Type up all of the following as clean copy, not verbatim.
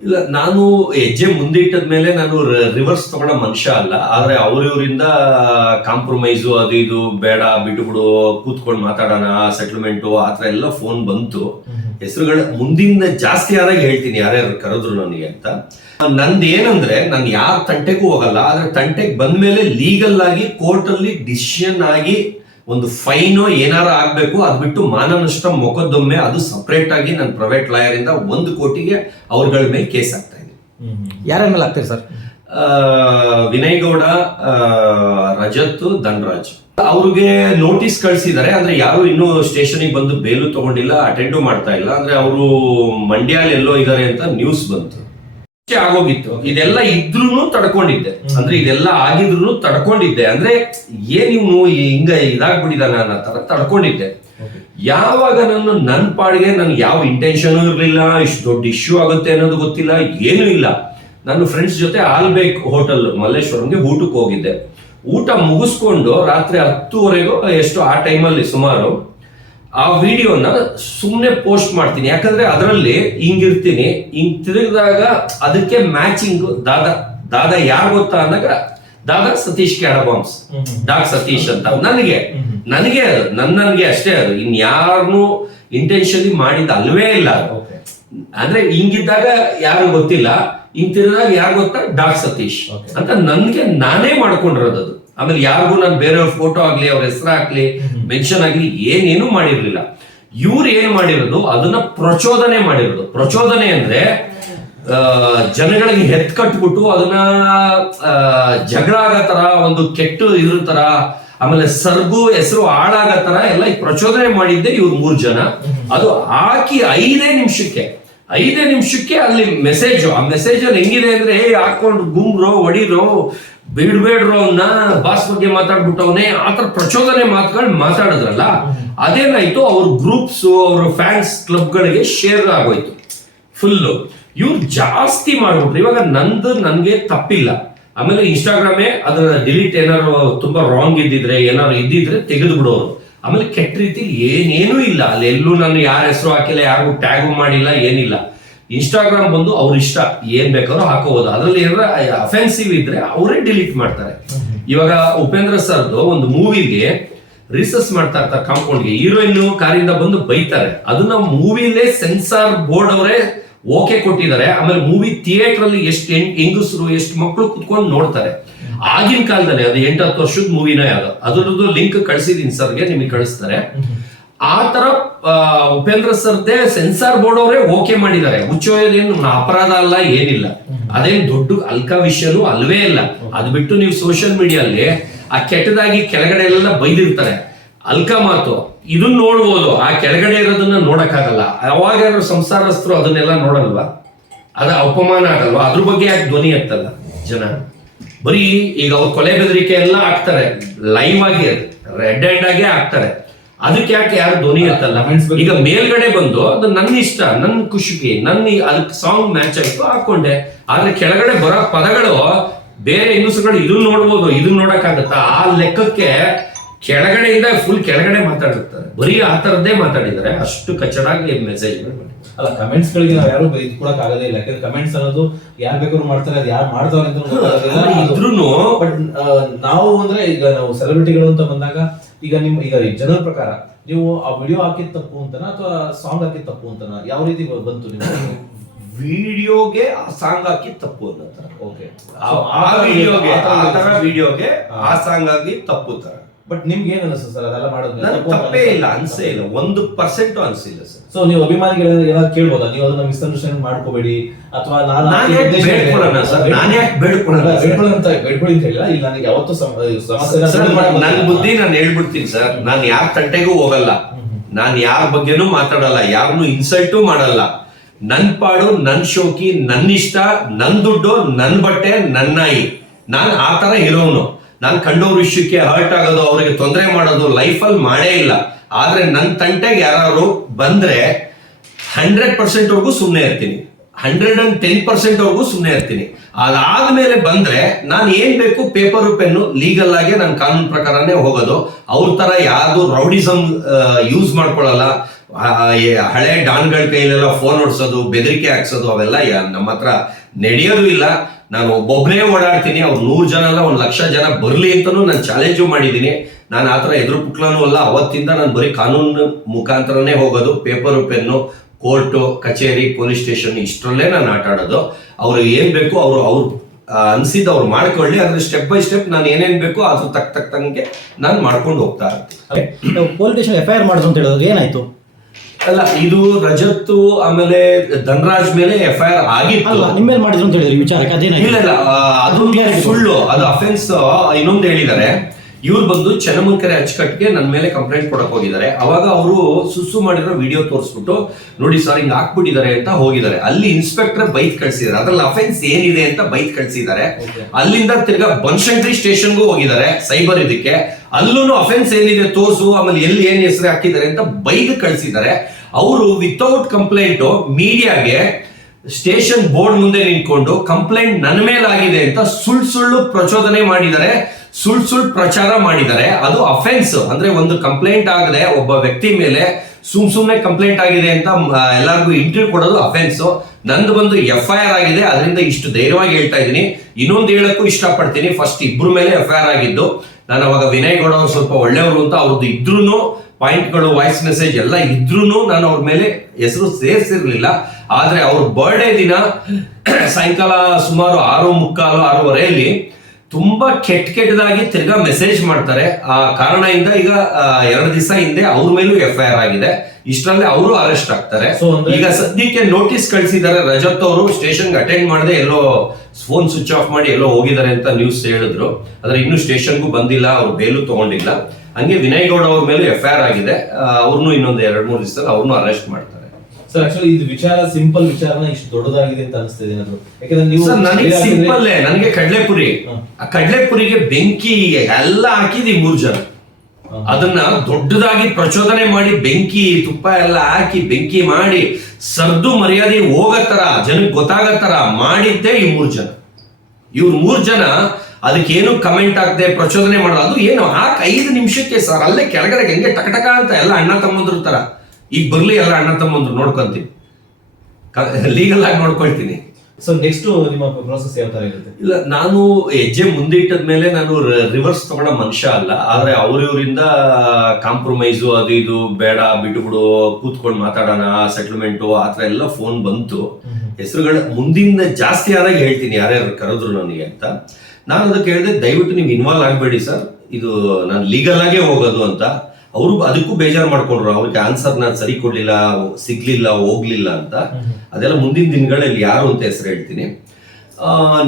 ಇಲ್ಲ, ನಾನು ಹೆಜ್ಜೆ ಮುಂದಿಟ್ಟದ ಮೇಲೆ ನಾನು ರಿವರ್ಸ್ ತಗೊಳ್ಳೋ ಮನುಷ್ಯ ಅಲ್ಲ. ಆದ್ರೆ ಅವ್ರಿವ್ರಿಂದ ಕಾಂಪ್ರಮೈಸು ಅದು ಇದು ಬೇಡ, ಬಿಟ್ಟುಬಿಡು, ಕೂತ್ಕೊಂಡು ಮಾತಾಡೋಣ, ಸೆಟಲ್ಮೆಂಟು ಆತರ ಎಲ್ಲ ಫೋನ್ ಬಂತು. ಹೆಸರುಗಳ ಮುಂದಿನ ಜಾಸ್ತಿ ಆದಾಗ ಹೇಳ್ತೀನಿ ಯಾರ್ಯಾರು ಕರೆದ್ರು ನನಗೆ ಅಂತ. ನಂದು ಏನಂದ್ರೆ, ನಾನು ಯಾರ ತಂಟೆಗೂ ಹೋಗಲ್ಲ. ಆದ್ರೆ ತಂಟೆಗೆ ಬಂದ್ಮೇಲೆ ಲೀಗಲ್ ಆಗಿ ಕೋರ್ಟ್ ಅಲ್ಲಿ ಡಿಸಿಷನ್ ಆಗಿ ಒಂದು ಫೈನೋ ಏನಾರ ಆಗ್ಬೇಕು. ಅದ್ ಬಿಟ್ಟು ಮಾನನಷ್ಟ ಮೊಕದ್ದೊಮ್ಮೆ ಅದು ಸಪರೇಟ್ ಆಗಿ ನನ್ನ ಪ್ರೈವೇಟ್ ಲಾಯರ್ ಇಂದ 1 ಕೋಟಿಗೆ ಅವ್ರಗಳ ಮೇಲೆ ಕೇಸ್ ಆಗ್ತಾ ಇದೆ. ಯಾರ ಮೇಲೆ ಆಗ್ತೀರಿ ಸರ್? ವಿನಯ್ ಗೌಡ, ರಜತ್, ಧನ್ರಾಜ್ ಅವ್ರಿಗೆ ನೋಟಿಸ್ ಕಳ್ಸಿದ್ದಾರೆ. ಅಂದ್ರೆ ಯಾರು ಇನ್ನೂ ಸ್ಟೇಷನ್ಗೆ ಬಂದು ಬೇಲು ತಗೊಂಡಿಲ್ಲ, ಅಟೆಂಡು ಮಾಡ್ತಾ ಇಲ್ಲ. ಅಂದ್ರೆ ಅವರು ಮಂಡ್ಯಲ್ಲಿ ಎಲ್ಲೋ ಇದಾರೆ ಅಂತ ನ್ಯೂಸ್ ಬಂತು. ಆಗೋಗಿತ್ತು. ಇದೆಲ್ಲ ಇದ್ರೂ ತಡ್ಕೊಂಡಿದ್ದೆ. ಅಂದ್ರೆ ಇದೆಲ್ಲ ಆಗಿದ್ರು ತಡ್ಕೊಂಡಿದ್ದೆ. ಅಂದ್ರೆ ಏನ್ ಇವ್ನು ಹಿಂಗ ಇದಾಗ್ಬಿಟ್ಟಿದಾನ ಅನ್ನೋ ತರ ತಡ್ಕೊಂಡಿದ್ದೆ. ಯಾವಾಗ ನಾನು ನನ್ನ ಪಾಡಿಗೆ ನನ್ಗೆ ಯಾವ ಇಂಟೆನ್ಷನ್ ಇರ್ಲಿಲ್ಲ, ಇಷ್ಟು ದೊಡ್ಡ ಇಶ್ಯೂ ಆಗುತ್ತೆ ಅನ್ನೋದು ಗೊತ್ತಿಲ್ಲ, ಏನೂ ಇಲ್ಲ. ನನ್ನ ಫ್ರೆಂಡ್ಸ್ ಜೊತೆ ಆಲ್ಬೇಕ್ ಹೋಟೆಲ್ ಮಲ್ಲೇಶ್ವರಂಗೆ ಊಟಕ್ಕೆ ಹೋಗಿದ್ದೆ. ಊಟ ಮುಗಿಸ್ಕೊಂಡು ರಾತ್ರಿ 10:30 ಎಷ್ಟು ಆ ಟೈಮಲ್ಲಿ ಸುಮಾರು ಆ ವಿಡಿಯೋನ ಸುಮ್ಮನೆ ಪೋಸ್ಟ್ ಮಾಡ್ತೀನಿ. ಯಾಕಂದ್ರೆ ಅದರಲ್ಲಿ ಹಿಂಗಿರ್ತೀನಿ, ಹಿಂಗ್ ತಿರುಗಿದಾಗ ಅದಕ್ಕೆ ಮ್ಯಾಚಿಂಗ್ ದಾದಾ ಯಾರು ಗೊತ್ತಾ ಅಂದಾಗ ದಾದಾ ಸತೀಶ್ ಕ್ಯಾಡಬಾಂಬ್ಸ್, ಡಾಕ್ ಸತೀಶ್ ಅಂತ ನನಗೆ ನನಗೆ ಅಷ್ಟೇ. ಅದು ಇನ್ಯಾರನು ಇಂಟೆನ್ಷನ್ಲಿ ಮಾಡಿದ ಅಲ್ವೇ ಇಲ್ಲ. ಅಂದ್ರೆ ಹಿಂಗಿದ್ದಾಗ ಯಾರು ಗೊತ್ತಿಲ್ಲ, ಹಿಂಗ್ ತಿರುಗಿದಾಗ ಯಾರು ಗೊತ್ತಾ ಡಾಕ್ ಸತೀಶ್ ಅಂತ ನನ್ಗೆ ನಾನೇ ಮಾಡ್ಕೊಂಡಿರೋದು. ಆಮೇಲೆ ಯಾರಿಗೂ ನಾನು ಬೇರೆಯವ್ರ ಫೋಟೋ ಆಗ್ಲಿ, ಅವ್ರ ಹೆಸರು ಹಾಕ್ಲಿ, ಮೆನ್ಷನ್ ಆಗ್ಲಿ ಏನೇನು ಮಾಡಿರ್ಲಿಲ್ಲ. ಇವ್ರು ಏನ್ ಮಾಡಿರೋದು ಅದನ್ನ ಪ್ರಚೋದನೆ ಮಾಡಿರೋದು. ಪ್ರಚೋದನೆ ಅಂದ್ರೆ ಜನಗಳಿಗೆ ಹೆತ್ ಕಟ್ಬಿಟ್ಟು ಅದನ್ನ ಜಗಳ ಆಗೋ ತರ, ಒಂದು ಕೆಟ್ಟ ಇದ್ರ ತರ, ಆಮೇಲೆ ಸರ್ಗು ಹೆಸರು ಹಾಳಾಗೋ ತರ ಎಲ್ಲ ಪ್ರಚೋದನೆ ಮಾಡಿದ್ದೆ ಇವ್ರು 3 ಜನ. ಅದು ಹಾಕಿ 5 ನಿಮಿಷಕ್ಕೆ ಅಲ್ಲಿ ಮೆಸೇಜ್. ಆ ಮೆಸೇಜ್ ಅಲ್ಲಿ ಹೆಂಗಿದೆ ಅಂದ್ರೆ, ಹಾಕೊಂಡು ಗುಮ್ರೋ ಹೊಡಿರೋ, ಬಿಡ್ಬೇಡ್ರೋ ಅವನ್ನ, ಬಾಸ್ ಬಗ್ಗೆ ಮಾತಾಡ್ಬಿಟ್ಟವನೇ, ಆತರ ಪ್ರಚೋದನೆ ಮಾತುಗಳು ಮಾತಾಡಿದ್ರಲ್ಲ, ಅದೇನಾಯ್ತು ಅವ್ರ ಗ್ರೂಪ್ಸ್, ಅವ್ರ ಫ್ಯಾನ್ಸ್ ಕ್ಲಬ್ಗಳಿಗೆ ಶೇರ್ ಆಗೋಯ್ತು ಫುಲ್ಲು. ಇವ್ರು ಜಾಸ್ತಿ ಮಾಡ್ಬಿಟ್ರು. ಇವಾಗ ನನ್ಗೆ ತಪ್ಪಿಲ್ಲ. ಆಮೇಲೆ ಇನ್ಸ್ಟಾಗ್ರಾಮೇ ಅದನ್ನ ಡಿಲೀಟ್, ಏನಾರು ತುಂಬಾ ರಾಂಗ್ ಇದ್ದಿದ್ರೆ ತೆಗೆದು ಬಿಡೋರು. ಆಮೇಲೆ ಕೆಟ್ಟ ರೀತಿಲಿ ಏನೇನೂ ಇಲ್ಲ ಅಲ್ಲಿ. ಎಲ್ಲೂ ನಾನು ಯಾರ ಹೆಸರು ಹಾಕಿಲ್ಲ, ಯಾರಿಗೂ ಟ್ಯಾಗು ಮಾಡಿಲ್ಲ, ಏನಿಲ್ಲ. ಇನ್ಸ್ಟಾಗ್ರಾಮ್ ಬಂದು ಅವ್ರ ಇಷ್ಟ, ಏನ್ ಬೇಕಾದ್ರೂ ಹಾಕೋಬಹುದು. ಅದ್ರಲ್ಲಿ ಏನಾರ ಅಫೆನ್ಸಿವ್ ಇದ್ರೆ ಅವರೇ ಡಿಲೀಟ್ ಮಾಡ್ತಾರೆ. ಇವಾಗ ಉಪೇಂದ್ರ ಸರ್ದು ಒಂದು ಮೂವಿಗೆ ರಿಸರ್ಚ್ ಮಾಡ್ತಾ ಇರ್ತಾರೆ ಕಾಂಪೌಂಡ್ಗೆ, ಹೀರೋಯಿನ್ ಕಾರಿಂದ ಬಂದು ಬೈತಾರೆ. ಅದನ್ನ ಮೂವಿಲೇ ಸೆನ್ಸಾರ್ ಬೋರ್ಡ್ ಅವರೇ ಓಕೆ ಕೊಟ್ಟಿದ್ದಾರೆ. ಆಮೇಲೆ ಮೂವಿ ಥಿಯೇಟರ್ ಅಲ್ಲಿ ಎಷ್ಟು ಹೆಂಗಸರು, ಎಷ್ಟು ಮಕ್ಕಳು ಕುತ್ಕೊಂಡು ನೋಡ್ತಾರೆ. ಆಗಿನ ಕಾಲದಲ್ಲಿ ಅದು 8-10 ವರ್ಷದ ಮೂವಿನ ಯಾವ್ದು, ಅದರದ್ದು ಲಿಂಕ್ ಕಳಿಸಿದೀನಿ ಸರ್ಗೆ, ನಿಮಗೆ ಕಳಿಸ್ತಾರೆ. ಆ ತರ ಉಪೇಂದ್ರ ಸರ್ದೇ ಸೆನ್ಸಾರ್ ಬೋರ್ಡ್ ಅವರೇ ಓಕೆ ಮಾಡಿದ್ದಾರೆ. ಮುಚ್ಚೋದೇನು ಅಪರಾಧ ಅಲ್ಲ, ಏನಿಲ್ಲ. ಅದೇನು ದೊಡ್ಡ ಅಲ್ಕ ವಿಷಯನೂ ಅಲ್ವೇ ಇಲ್ಲ. ಅದು ಬಿಟ್ಟು ನೀವು ಸೋಷಿಯಲ್ ಮೀಡಿಯಲ್ಲಿ ಆ ಕೆಟ್ಟದಾಗಿ ಕೆಳಗಡೆ ಎಲ್ಲ ಬೈದಿರ್ತಾರೆ, ಅಲ್ಕ ಮಾತು, ಇದನ್ನ ನೋಡ್ಬೋದು. ಆ ಕೆಳಗಡೆ ಇರೋದನ್ನ ನೋಡಕ್ಕಾಗಲ್ಲ. ಯಾವಾಗ ಸಂಸಾರಸ್ಥರು ಅದನ್ನೆಲ್ಲ ನೋಡಲ್ವಾ? ಅದ ಅಪಮಾನ ಆಗಲ್ವಾ? ಅದ್ರ ಬಗ್ಗೆ ಯಾಕೆ ಧ್ವನಿ ಎತ್ತಲ್ಲ ಜನ? ಬರೀ ಈಗ ಅವ್ರ ಕೊಲೆ ಬೆದರಿಕೆ ಎಲ್ಲ ಹಾಕ್ತಾರೆ, ಲೈವ್ ಆಗಿ ರೆಡ್ ಹ್ಯಾಂಡ್ ಆಗೇ ಹಾಕ್ತಾರೆ. ಅದಕ್ಕೆ ಯಾಕೆ ಯಾರು ಧ್ವನಿ ಎತ್ತಲ್ಲ? ಈಗ ಮೇಲ್ಗಡೆ ಬಂದು ಅದು ನನ್ನ ಇಷ್ಟ, ನನ್ನ ಖುಷಿಗೆ, ಅದಕ್ಕೆ ಸಾಂಗ್ ಮ್ಯಾಚ್ ಆಯ್ತು ಹಾಕೊಂಡೆ. ಆದ್ರೆ ಕೆಳಗಡೆ ಬರೋ ಪದಗಳು ಬೇರೆ ಹೆಂಗಸುಗಳು ಇದನ್ನ ನೋಡ್ಬೋದು, ಇದನ್ನ ನೋಡಕ್ಕಾಗತ್ತ? ಆ ಲೆಕ್ಕಕ್ಕೆ ಕೆಳಗಡೆಯಿಂದ ಫುಲ್ ಕೆಳಗಡೆ ಮಾತಾಡಿರ್ತಾರೆ. ಬರೀ ಆ ತರದ್ದೇ ಮಾತಾಡಿದ್ದಾರೆ. ಅಷ್ಟು ಕಚ್ಚಡಾಗಿ ಮೆಸೇಜ್ ಅಲ್ಲ, ಕಮೆಂಟ್ಸ್ ಗಳಿಗೆ ನಾವು ಯಾರು ಇದ್ಕೊಳಕ್ ಆಗದೇ ಇಲ್ಲ. ಯಾಕಂದ್ರೆ ಕಮೆಂಟ್ಸ್ ಅನ್ನೋದು ಯಾರು ಬೇಕಾದ್ರೂ ಮಾಡ್ತಾರೆ, ಅದು ಯಾರು ಮಾಡ್ತಾರೆ ಅಂತ ಇದ್ರೂನು. ಬಟ್ ನಾವು ಅಂದ್ರೆ ಈಗ ನಾವು ಸೆಲೆಬ್ರಿಟಿಗಳು ಅಂತ ಬಂದಾಗ, ಈಗ ಜನರ ಪ್ರಕಾರ ನೀವು ಆ ವಿಡಿಯೋ ಹಾಕಿದ್ ತಪ್ಪು ಅಂತನಾ ಅಥವಾ ಸಾಂಗ್ ಹಾಕಿದ್ ತಪ್ಪು ಅಂತನಾ? ಯಾವ ರೀತಿ ಬಂತು ನಿಮ್ಗೆ? ವಿಡಿಯೋಗೆ ಆ ಸಾಂಗ್ ಹಾಕಿ ತಪ್ಪು ಅನ್ನೋ. ಓಕೆ, ಆ ವಿಡಿಯೋಗೆ ಆ ಸಾಂಗ್ ಆಗಿ ತಪ್ಪು ತರ. ಬಟ್ ನಿಮ್ಗೆ ಏನ್ ಅನಿಸ್ತು ಸರ್ ಅದೆಲ್ಲ ಮಾಡೋದು? ತಪ್ಪೇ ಇಲ್ಲ, ಅನ್ಸೇ ಇಲ್ಲ, 1% ಅನ್ಸಿಲ್ಲ ಸರ್. ಸೊ ನೀವು ಅಭಿಮಾನಿಗಳು ಏನಾದ್ರು ಕೇಳ್ಬೋದಾ, ನೀವು ಅದನ್ನ ಮಿಸ್ಅಂಡರ್ಸ್ಟ್ಯಾಂಡ್ ಮಾಡ್ಕೋಬೇಡಿ, ಅಥವಾ ನಾನು ಬೇಡ್ಕೊಳ್ಳಿ ಅಂತ ಹೇಳಿಲ್ಲ. ಇಲ್ಲ, ನನಗೆ ಯಾವತ್ತೂ ಸಮಸ್ಯೆ ನನ್ನ ಬುದ್ಧಿ ನಾನು ಹೇಳ್ಬಿಡ್ತೀನಿ ಸರ್. ನಾನು ಯಾರ ತಂಟೆಗೂ ಹೋಗಲ್ಲ, ನಾನು ಯಾರ ಬಗ್ಗೆನೂ ಮಾತಾಡಲ್ಲ, ಯಾರನ್ನು ಇನ್ಸಲ್ಟು ಮಾಡಲ್ಲ. ನನ್ ಪಾಡು, ನನ್ ಶೋಕಿ, ನನ್ನ ಇಷ್ಟ, ನನ್ ದುಡ್ಡು, ನನ್ ಬಟ್ಟೆ, ನನ್ನ ನಾಯಿ. ನಾನು ಆ ತರ ಇರೋನು. ನಾನು ಕಂಡೋರ್ ವಿಷಯಕ್ಕೆ ಹರ್ಟ್ ಆಗೋದು, ಅವರಿಗೆ ತೊಂದರೆ ಮಾಡೋದು ಲೈಫಲ್ಲಿ ಮಾಡೇ ಇಲ್ಲ. ಆದ್ರೆ ನನ್ನ ತಂಟೆಗೆ ಯಾರು ಬಂದ್ರೆ 100% ಸುಮ್ಮನೆ ಇರ್ತೀನಿ. 110% ಅವ್ರಿಗೂ ಸುಮ್ಮನೆ ಇರ್ತೀನಿ. ಅದಾದ್ಮೇಲೆ ಬಂದ್ರೆ ನಾನು ಏನ್ ಬೇಕು ಪೇಪರ್ ಪೆನ್ನು ಲೀಗಲ್ ಆಗಿ ನಾನು ಕಾನೂನು ಪ್ರಕಾರನೇ ಹೋಗೋದು. ಅವ್ರ ತರ ಯಾವ್ದು ರೌಡಿಸಮ್ ಯೂಸ್ ಮಾಡ್ಕೊಳ್ಳಲ್ಲ. ಹಳೆ ಡಾನ್ಗಳ ಕೈಲೆಲ್ಲ ಫೋನ್ ಹೊಡ್ಸೋದು, ಬೆದರಿಕೆ ಹಾಕ್ಸೋದು ಅವೆಲ್ಲ ನಮ್ಮ ಹತ್ರ ನಡೆಯೋದು ಇಲ್ಲ. ನಾನು ಒಬ್ಬೊಬ್ಬನೇ ಓಡಾಡ್ತೀನಿ. ಅವ್ರು 100 ಜನ ಅಲ್ಲ 1,00,000 ಜನ ಬರ್ಲಿ ಅಂತಾನು ನಾನು ಚಾಲೆಂಜು ಮಾಡಿದ್ದೀನಿ. ನಾನು ಆತರ ಎದುರು ಪುಕ್ಲನೂ ಅಲ್ಲ. ಅವತ್ತಿಂದ ನಾನು ಬರೀ ಕಾನೂನು ಮುಖಾಂತರನೇ ಹೋಗೋದು. ಪೇಪರು ಪೆನ್ನು, ಕೋರ್ಟು, ಕಚೇರಿ, ಪೊಲೀಸ್ ಸ್ಟೇಷನ್ ಇಷ್ಟರಲ್ಲೇ ನಾನು ಆಟ ಆಡೋದು. ಅವ್ರು ಏನ್ ಬೇಕು ಅವ್ರು ಅನ್ಸಿದ್ದು ಅವ್ರು ಮಾಡ್ಕೊಳ್ಳಿ. ಆದ್ರೆ ಸ್ಟೆಪ್ ಬೈ ಸ್ಟೆಪ್ ನಾನು ಏನೇನ್ ಬೇಕೋ ಅದ್ರ ತಕ್ಕಂಗೆ ನಾನು ಮಾಡ್ಕೊಂಡು ಹೋಗ್ತಾ ಇರ್ತೀನಿ. ಪೊಲೀಸ್ ಸ್ಟೇಷನ್ FIR ಮಾಡಿದ್ರು ಅಂತ ಹೇಳಿದ್ರೆ ಏನಾಯ್ತು? ಅಲ್ಲ, ಇದು ರಜತ್ ಆಮೇಲೆ ಧನ್ರಾಜ್ ಮೇಲೆ FIR ಆಗಿತ್ತು. ನಿಮ್ಮ ಮೇಲೆ ಮಾಡಿದ್ರು ಅಂತ ಹೇಳಿದ್ರಿ ವಿಚಾರಕ್ಕೆ, ಅದೇನಾಯ್ತು? ಇಲ್ಲ ಅದು ಸುಳ್ಳು, ಅದು ಅಫೆನ್ಸ್. ಇನ್ನೊಂದು ಹೇಳಿದ್ದಾರೆ, ಇವ್ರು ಬಂದು ಚೆನ್ನಮಂಕೆರೆ ಅಚ್ಚುಕಟ್ಟಿಗೆ ನನ್ನ ಮೇಲೆ ಕಂಪ್ಲೇಂಟ್ ಕೊಡಕ್ ಹೋಗಿದ್ದಾರೆ. ಅವಾಗ ಅವರು ಸುಸ್ಸು ಮಾಡಿರೋ ವಿಡಿಯೋ ತೋರಿಸ್ಬಿಟ್ಟು ನೋಡಿ ಸರ್ ಹಿಂಗ್ ಹಾಕ್ಬಿಟ್ಟಿದ್ದಾರೆ ಅಂತ ಹೋಗಿದ್ದಾರೆ. ಅಲ್ಲಿ ಇನ್ಸ್ಪೆಕ್ಟರ್ ಬೈಕ್ ಕಳ್ಸಿದ್ದಾರೆ. ಅದ್ರಲ್ಲಿ ಅಫೆನ್ಸ್ ಏನಿದೆ ಅಂತ ಬೈಕ್ ಕಳ್ಸಿದ್ದಾರೆ. ಅಲ್ಲಿಂದ ತಿರ್ಗಾ ಬನಶಂಕರಿ ಸ್ಟೇಷನ್ಗೂ ಹೋಗಿದ್ದಾರೆ ಸೈಬರ್ ಇದಕ್ಕೆ. ಅಲ್ಲೂ ಅಫೆನ್ಸ್ ಏನಿದೆ ತೋರ್ಸು, ಆಮೇಲೆ ಎಲ್ಲಿ ಏನ್ ಹೆಸರು ಹಾಕಿದ್ದಾರೆ ಅಂತ ಬೈಕ್ ಕಳ್ಸಿದ್ದಾರೆ. ಅವರು ವಿತೌಟ್ ಕಂಪ್ಲೇಂಟ್ ಮೀಡಿಯಾಗೆ ಸ್ಟೇಷನ್ ಬೋರ್ಡ್ ಮುಂದೆ ನಿಂತ್ಕೊಂಡು ಕಂಪ್ಲೇಂಟ್ ನನ್ನ ಮೇಲಾಗಿದೆ ಅಂತ ಸುಳ್ಳು ಪ್ರಚೋದನೆ ಮಾಡಿದ್ದಾರೆ, ಸುಳ್ಳು ಪ್ರಚಾರ ಮಾಡಿದ್ದಾರೆ. ಅದು ಅಫೆನ್ಸ್. ಅಂದ್ರೆ ಒಂದು ಕಂಪ್ಲೇಂಟ್ ಆಗದೆ ಒಬ್ಬ ವ್ಯಕ್ತಿ ಮೇಲೆ ಸುಮ್ನೆ ಕಂಪ್ಲೇಂಟ್ ಆಗಿದೆ ಅಂತ ಎಲ್ಲರಿಗೂ ಇಂಟರ್ವ್ಯೂ ಕೊಡೋದು ಅಫೆನ್ಸ್. ನಂದು ಬಂದು FIR ಆಗಿದೆ, ಅದರಿಂದ ಇಷ್ಟು ಧೈರ್ಯವಾಗಿ ಹೇಳ್ತಾ ಇದ್ದೀನಿ. ಇನ್ನೊಂದು ಹೇಳಕ್ಕೂ ಇಷ್ಟಪಡ್ತೀನಿ, ಫಸ್ಟ್ ಇಬ್ರು ಮೇಲೆ FIR ಆಗಿದ್ದು. ನಾನು ಅವಾಗ ವಿನಯ್ ಗೌಡ ಅವ್ರು ಸ್ವಲ್ಪ ಒಳ್ಳೆಯವರು ಅಂತ ಅವ್ರದ್ದು ಇದ್ರೂನು ಪಾಯಿಂಟ್ಗಳು, ವಾಯ್ಸ್ ಮೆಸೇಜ್ ಎಲ್ಲ ಇದ್ರೂನು ನಾನು ಅವ್ರ ಮೇಲೆ ಹೆಸರು ಸೇರಿಸಿರ್ಲಿಲ್ಲ. ಆದ್ರೆ ಅವ್ರ ಬರ್ಡೇ ದಿನ ಸಾಯಂಕಾಲ ಸುಮಾರು 6:45-6:30 ತುಂಬಾ ಕೆಟ್ಟದಾಗಿ ತಿರ್ಗಾ ಮೆಸೇಜ್ ಮಾಡ್ತಾರೆ. ಆ ಕಾರಣದಿಂದ ಈಗ 2 ದಿವಸ ಹಿಂದೆ ಅವ್ರ ಮೇಲೂ FIR ಆಗಿದೆ. ಇಷ್ಟರಲ್ಲೇ ಅವರು ಅರೆಸ್ಟ್ ಆಗ್ತಾರೆ. ಈಗ ಸದ್ಯಕ್ಕೆ ನೋಟಿಸ್ ಕಳಿಸಿದ್ದಾರೆ. ರಜತ್ ಅವರು ಸ್ಟೇಷನ್ಗೆ ಅಟೆಂಡ್ ಮಾಡದೆ ಎಲ್ಲೋ ಫೋನ್ ಸ್ವಿಚ್ ಆಫ್ ಮಾಡಿ ಎಲ್ಲೋ ಹೋಗಿದ್ದಾರೆ ಅಂತ ನ್ಯೂಸ್ ಹೇಳಿದ್ರು. ಆದ್ರೆ ಇನ್ನು ಸ್ಟೇಷನ್ಗೂ ಬಂದಿಲ್ಲ, ಅವ್ರು ಬೇಲು ತಗೊಂಡಿಲ್ಲ. ಹಂಗೆ ವಿನಯ್ ಗೌಡ ಅವ್ರ ಮೇಲೆ FIR ಆಗಿದೆ. ಅವ್ರನ್ನು ಇನ್ನೊಂದು 2-3 ದಿವಸದಲ್ಲಿ ಅವ್ರನ್ನು ಅರೆಸ್ಟ್ ಮಾಡ್ತಾರೆ. ಸರ್ ಆಕ್ಚುಲಿ ಇದು ವಿಚಾರ ಸಿಂಪಲ್ ವಿಚಾರನ ಇಷ್ಟು ದೊಡ್ಡದಾಗಿದೆ ಅಂತ ಅನಿಸ್ತಿದೆ ಏನಾದ್ರು? ಯಾಕಂದ್ರೆ ನೀವು ನನಗೆ ಸಿಂಪಲ್, ನನಗೆ ಕಡ್ಲೆಪುರಿ, ಆ ಕಡ್ಲೆಪುರಿಗೆ ಬೆಂಕಿ ಎಲ್ಲ ಹಾಕಿದಿ 3 ಜನ. ಅದನ್ನ ದೊಡ್ಡದಾಗಿ ಪ್ರಚೋದನೆ ಮಾಡಿ ಬೆಂಕಿ ತುಪ್ಪ ಎಲ್ಲ ಹಾಕಿ ಬೆಂಕಿ ಮಾಡಿ ಸರ್ದು ಮರ್ಯಾದೆ ಹೋಗತ್ತರ ಜನಕ್ಕೆ ಗೊತ್ತಾಗತ್ತರ ಮಾಡಿದ್ದೆ ಈ 3 ಜನ. ಇವ್ರು 3 ಜನ ಅದಕ್ಕೇನು ಕಮೆಂಟ್ ಆಗದೆ ಪ್ರಚೋದನೆ ಮಾಡೋದು. ಅದು ಏನು 5 ನಿಮಿಷಕ್ಕೆ ಸರ್ ಅಲ್ಲೇ ಕೆಳಗಡೆ ಹೆಂಗೆ ಟಕಟಕ ಅಂತ ಎಲ್ಲ ಅಣ್ಣ ತಮ್ಮಂದ್ರ ತರ ಈಗ ಬರ್ಲಿ ಎಲ್ಲ ಅಣ್ಣ ತಮ್ಮಂದ್ರು ನೋಡ್ಕೊಂತೀನಿ, ಲೀಗಲ್ ಆಗಿ ನೋಡ್ಕೊಳ್ತೀನಿ. ಸೊ ನೆಕ್ಸ್ಟ್ ನಿಮ್ಮ ಪ್ರೋಸೆಸ್ ಯಾವ ತರ ಇರುತ್ತೆ? ಇಲ್ಲ, ನಾನು ಹೆಜ್ಜೆ ಮುಂದಿಟ್ಟದ್ಮೇಲೆ ನಾನು ರಿವರ್ಸ್ ತಗೊಳ್ಳೋ ಮನುಷ್ಯ ಅಲ್ಲ. ಆದ್ರೆ ಅವ್ರಿವರಿಂದ ಕಾಂಪ್ರಮೈಸು ಅದು ಇದು ಬೇಡ, ಬಿಟ್ಬಿಡು, ಕೂತ್ಕೊಂಡು ಮಾತಾಡೋಣ, ಸೆಟಲ್ಮೆಂಟು ಆತರ ಎಲ್ಲ ಫೋನ್ ಬಂತು. ಹೆಸರುಗಳು ಮುಂದಿನ ಜಾಸ್ತಿ ಆದಾಗ ಹೇಳ್ತೀನಿ ಯಾರ್ಯಾರು ಕರೆದ್ರು ನನಗೆ ಅಂತ. ನಾನು ಅದಕ್ಕೆ ಹೇಳಿದೆ, ದಯವಿಟ್ಟು ನೀವು ಇನ್ವಾಲ್ವ್ ಆಗಬೇಡಿ ಸರ್, ಇದು ನಾನು ಲೀಗಲ್ ಆಗೇ ಹೋಗೋದು ಅಂತ. ಅವರು ಅದಕ್ಕೂ ಬೇಜಾರು ಮಾಡ್ಕೊಂಡ್ರು. ಅವ್ರಿಗೆ ಆನ್ಸರ್ ನಾನು ಸರಿ ಕೊಡ್ಲಿಲ್ಲ, ಸಿಗ್ಲಿಲ್ಲ, ಹೋಗ್ಲಿಲ್ಲ ಅಂತ. ಅದೆಲ್ಲ ಮುಂದಿನ ದಿನಗಳಲ್ಲಿ ಯಾರು ಅಂತ ಹೆಸರು ಹೇಳ್ತೀನಿ.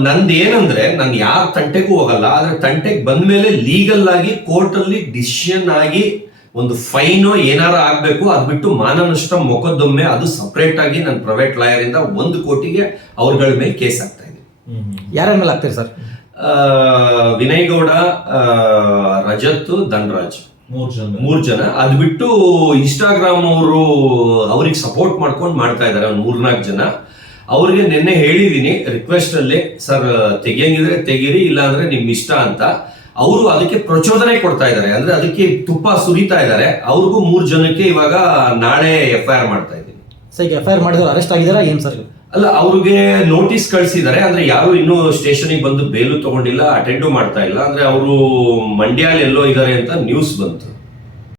ನಂದು ಏನಂದ್ರೆ ನಾನು ಯಾರ ತಂಟೆಗೂ ಹೋಗಲ್ಲ. ಆದ್ರೆ ತಂಟೆಗೆ ಬಂದ್ಮೇಲೆ ಲೀಗಲ್ ಆಗಿ ಕೋರ್ಟ್ ಅಲ್ಲಿ ಡಿಸಿಷನ್ ಆಗಿ ಒಂದು ಫೈನೋ ಏನಾರ ಆಗ್ಬೇಕು. ಅದ್ ಬಿಟ್ಟು ಮಾನನಷ್ಟ ಮೊಕದ್ದಮೆ ಅದು ಸಪರೇಟ್ ಆಗಿ ನನ್ನ ಪ್ರೈವೇಟ್ ಲಾಯರ್ ಇಂದ 1 ಕೋಟಿಗೆ ಅವ್ರಗಳ ಮೇಲೆ ಕೇಸ್ ಆಗ್ತಾ ಇದೆ. ಯಾರ ಮೇಲೆ ಆಗ್ತೀರಿ ಸರ್? ವಿನಯ್ ಗೌಡ, ರಜತ್, ಧನ್ರಾಜ್, 3 ಜನ. ಅದ್ ಬಿಟ್ಟು ಇನ್ಸ್ಟಾಗ್ರಾಮ್ ಅವರು ಅವ್ರಿಗೆ ಸಪೋರ್ಟ್ ಮಾಡ್ಕೊಂಡು ಮಾಡ್ತಾ ಇದಾರೆ ಒಂದು 3-4 ಜನ. ಅವ್ರಿಗೆ ನಿನ್ನೆ ಹೇಳಿದೀನಿ ರಿಕ್ವೆಸ್ಟ್ ಅಲ್ಲಿ, ಸರ್ ತೆಗಿಯಂಗಿದ್ರೆ ತೆಗೀರಿ, ಇಲ್ಲ ಅಂದ್ರೆ ನಿಮ್ ಇಷ್ಟ ಅಂತ. ಅವರು ಅದಕ್ಕೆ ಪ್ರಚೋದನೆ ಕೊಡ್ತಾ ಇದ್ದಾರೆ, ಅಂದ್ರೆ ಅದಕ್ಕೆ ತುಪ್ಪ ಸುರಿತಾ ಇದ್ದಾರೆ. ಅವ್ರಿಗೂ 3 ಜನಕ್ಕೆ ಇವಾಗ ನಾಳೆ FIR ಮಾಡ್ತಾ ಇದ್ದೀನಿ. ಸರ್ ಈಗ FIR ಮಾಡಿದ್ರು ಅರೆಸ್ಟ್ ಆಗಿದಾರಾ ಏನ್ ಸರ್? ಅಲ್ಲ, ಅವ್ರಿಗೆ ನೋಟಿಸ್ ಕಳ್ಸಿದ್ದಾರೆ. ಅಂದ್ರೆ ಯಾರು ಇನ್ನೂ ಸ್ಟೇಷನ್ಗೆ ಬಂದು ಬೇಲು ತಗೊಂಡಿಲ್ಲ, ಅಟೆಂಡು ಮಾಡ್ತಾ ಇಲ್ಲ. ಅಂದ್ರೆ ಅವರು ಮಂಡ್ಯಲ್ಲಿ ಎಲ್ಲೋ ಇದ್ದಾರೆ ಅಂತ ನ್ಯೂಸ್ ಬಂತು.